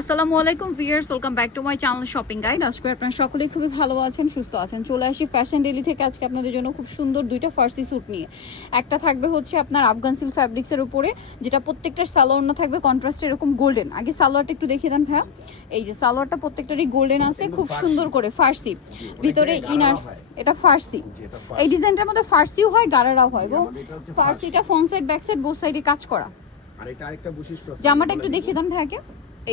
আসসালামু আলাইকুম viewers, welcome back to my channel shopping guide. আজকে আপনারা সকলেই খুবই ভালো আছেন, সুস্থ আছেন। চলে আসি ফ্যাশন ডেলি থেকে আজকে আপনাদের জন্য খুব সুন্দর দুইটা ফার্সি স্যুট নিয়ে। একটা থাকবে হচ্ছে আপনার আফগান সিল্ক ফ্যাব্রিক্সের উপরে, যেটা প্রত্যেকটার সালোয়ার না থাকবে কন্ট্রাস্ট এরকম গোল্ডেন। আগে সালোয়ারটা একটু দেখিয়ে দেন ভাইয়া। এই যে সালোয়ারটা প্রত্যেকটারই গোল্ডেন আছে, খুব সুন্দর করে ফার্সি, ভিতরে ইনার এটা ফার্সি। এই ডিজাইনটার মধ্যে ফার্সিও হয়, গারারাও হয়, এবং ফার্সিটা front side back side both সাইডে কাজ করা। আর এটা আরেকটা বৈশিষ্ট্য আছে, জামাটা একটু দেখিয়ে দেন ভাইয়াকে।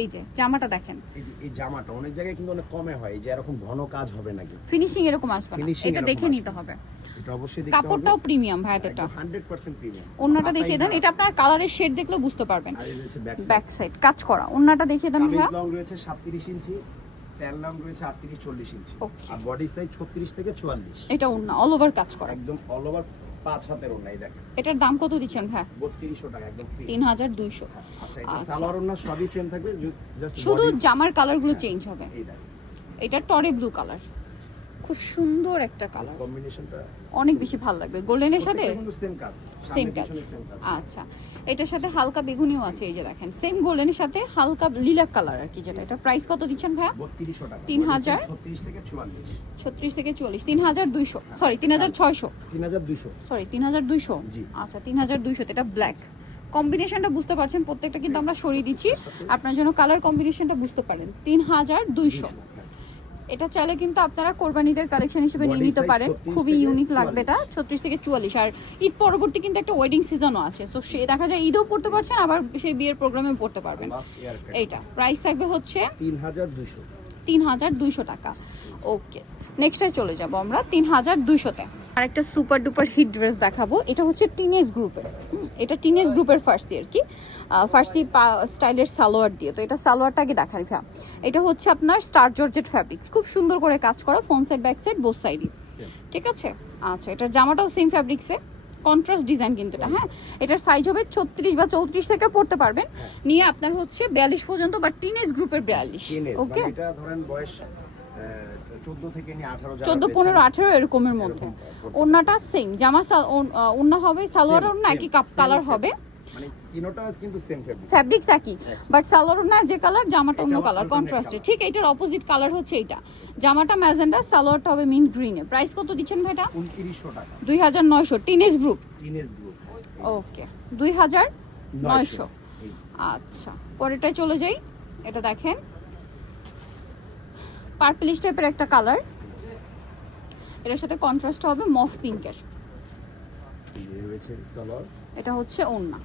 এই যে জামাটা দেখেন, এই জামাটা অনেক জায়গায় কিন্তু অনেক কমে হয়, এই যে এরকম ঘন কাজ হবে নাকি, ফিনিশিং এরকম আসবে না, Finishing এটা দেখে এরকম নিতে হবে। এটা অবশ্যই দেখতে হবে। কাপড়টাও প্রিমিয়াম ভাই, এটা 100% প্রিমিয়াম। ওন্নাটা দেখিয়ে দেন, এটা আপনার কালারের শেড দেখলে বুঝতে পারবেন। আর এই হচ্ছে ব্যাক সাইড কাজ করা, ওন্নাটা দেখিয়ে দেন ভাইয়া। লং রয়েছে 37 ইঞ্চি, প্যান লং রয়েছে 38-40 ইঞ্চি, Okay. আর বডি সাইজ 36 থেকে 44। এটা ওন্না অল ওভার কাজ করা, একদম অল ওভার 5 হাতের ওন্না। এই দেখেন এটার দাম কত দিচ্ছেন ভাই? 3200 টাকা একদম ফ্রি। 3200। আচ্ছা, এটা সালোয়ার ওন্না সবই সেম থাকবে, জাস্ট শুধু জামার কালারগুলো চেঞ্জ হবে। এই দেখেন, এটা টরে ব্লু কালার, খুব সুন্দর একটা কালার, কম্বিনেশনটা অনেক বেশি ভালো লাগবে গোল্ডেনের সাথে। কিন্তু সেম কাজ, সেম কাজ। আচ্ছা, এটার সাথে হালকা বেগুনিও আছে, এই যে দেখেন সেম গোল্ডেনের সাথে হালকা লিলাক কালার আর কি, যেটা। এটা প্রাইস কত দিচ্ছেন ভাইয়া? 3200 টাকা। 3000 36 থেকে 44। 36 থেকে 44, 3200, সরি 3600, 3200। সরি 3200। জি। আচ্ছা 3200, এটা ব্ল্যাক। কম্বিনেশনটা বুঝতে পারছেন, প্রত্যেকটা কিন্তু আমরা সরিয়ে দিচ্ছি আপনার জন্য, কালার কম্বিনেশনটা বুঝতে পারেন। 3200। এটা চাইলে কিন্তু আপনারা কোরবানিদের কালেকশন হিসেবে নিয়ে নিতে পারেন, খুবই ইউনিক লাগবে এটা। 36 থেকে 44। আর ঈদ পরবর্তী কিন্তু একটা ওয়েডিং সিজনও আছে, সো সে দেখা যায় ঈদেও পড়তে পারছেন, আবার সেই বিয়ের প্রোগ্রামেও পড়তে পারবেন। এইটা প্রাইস থাকবে হচ্ছে 3200 টাকা। ওকে, নেক্সটে চলে যাব আমরা 3200-তে। আর একটা সুপার ডুপার হিট ড্রেস দেখাবো, এটা হচ্ছে টিনেজ গ্রুপের। এটা টিনেজ গ্রুপের ফার্সি আর কি, ফার্সি স্টাইলের সালোয়ার দিয়ে। তো এটা সালোয়ারটাকে দেখার ভ্যা, এটা হচ্ছে আপনার স্টার জর্জেট ফ্যাব্রিক্স, খুব সুন্দর করে কাজ করা, front side back side both সাইডই, ঠিক আছে। আচ্ছা, এটার জামাটাও সেম ফ্যাব্রিক্সে, কন্ট্রাস্ট ডিজাইন কিন্তু এটা। হ্যাঁ, এটার সাইজ হবে 36 বা 34 থেকে পড়তে পারবেন, নিয়ে আপনার হচ্ছে 42 পর্যন্ত, বা টিনেজ গ্রুপের 42। ওকে, এটা ধরেন বয়স 14 থেকে নিয়ে 18, 14, 15, 18 এরকমের মধ্যে। ওন্নাটা সেম, জামা ওন্না হবে, সালোয়ার ওন্না একই কালার হবে, মানে তিনটা কিন্তু সেম ফ্যাব্রিক্স একই, বাট সালোয়ার ওন্না যে কালার, জামাটা অন্য কালার, কন্ট্রাস্টে। ঠিক, এটার অপোজিট কালার হচ্ছে এইটা, জামাটা ম্যাজেন্ডা, সালোয়ারটা হবে মিন্ট গ্রিনে। প্রাইস কত দিচ্ছেন ভাই এটা? 2900 টাকা। 2900, টিনেজ গ্রুপ। টিনেজ গ্রুপ, ওকে, 2900। আচ্ছা, পরেরটায় চলে যাই। এটা দেখেন পার্পলিশ টাইপের একটা কালার, এটার সাথে কন্ট্রাস্ট হবে মফ পিঙ্কের। এই রয়েছে সালোয়ার, এটা হচ্ছে ওড়না,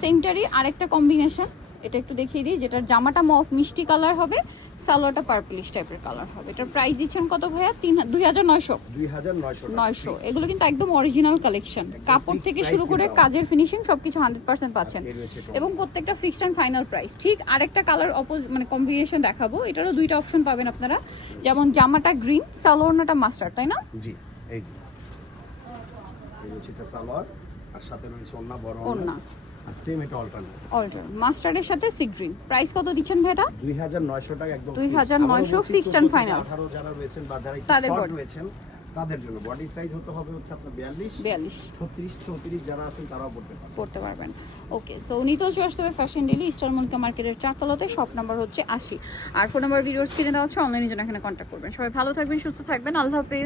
সেমটারই আরেকটা কম্বিনেশন। এটা একটু দেখিয়ে দিই, যেটার জামাটা মফ মিষ্টি কালার হবে, সালোয়ারটা পার্পলিশ টাইপের কালার হবে। এটার প্রাইস দিচ্ছেন কত ভাইয়া? 2900। এগুলো কিন্তু একদম অরিজিনাল কালেকশন, কাপড় থেকে শুরু করে কাজের ফিনিশিং সবকিছু 100% পাচ্ছেন, এবং প্রত্যেকটা ফিক্সড অ্যান্ড ফাইনাল প্রাইস। ঠিক, আরেকটা কালার মানে কম্বিনেশন দেখাবো, এটারও দুইটা অপশন পাবেন আপনারা, যেমন জামাটা গ্রিন, সালোয়ারটা মাস্টার্ড, তাই না? জি, এই যে এই হচ্ছে এটা সালোয়ার, আর সাথে রয়েছে ওন্না, বড় ওন্না, আর সেম এটা অল্টারনেট মাস্টার্ডের সাথে সি গ্রিন। প্রাইস কত দিচ্ছেন ভাই এটা? 2900 টাকা একদম 2900 ফিক্সড এন্ড ফাইনাল। 18 যারা রয়েছেন বা যারা তাদের একটু শর্ট রয়েছেন তাদের জন্য বডি সাইজ হতে হবে হচ্ছে আপনার 42, 36, 34 যারা আছেন তারাও পড়তে পারবেন। ওকে, সো নিতেও চলে আসতে হবে ফ্যাশন ডেলি, স্টার মল্লিকা মার্কেটের চারতলাতে, শপ নাম্বার হচ্ছে 80, আর ফোন নাম্বার ভিডিওর স্ক্রিনে দেওয়া হচ্ছে, অনলাইনে জন্য এখানে কন্ট্যাক্ট করবেন। সবাই ভালো থাকবেন, সুস্থ থাকবেন, আল্লাহ হাফেজ।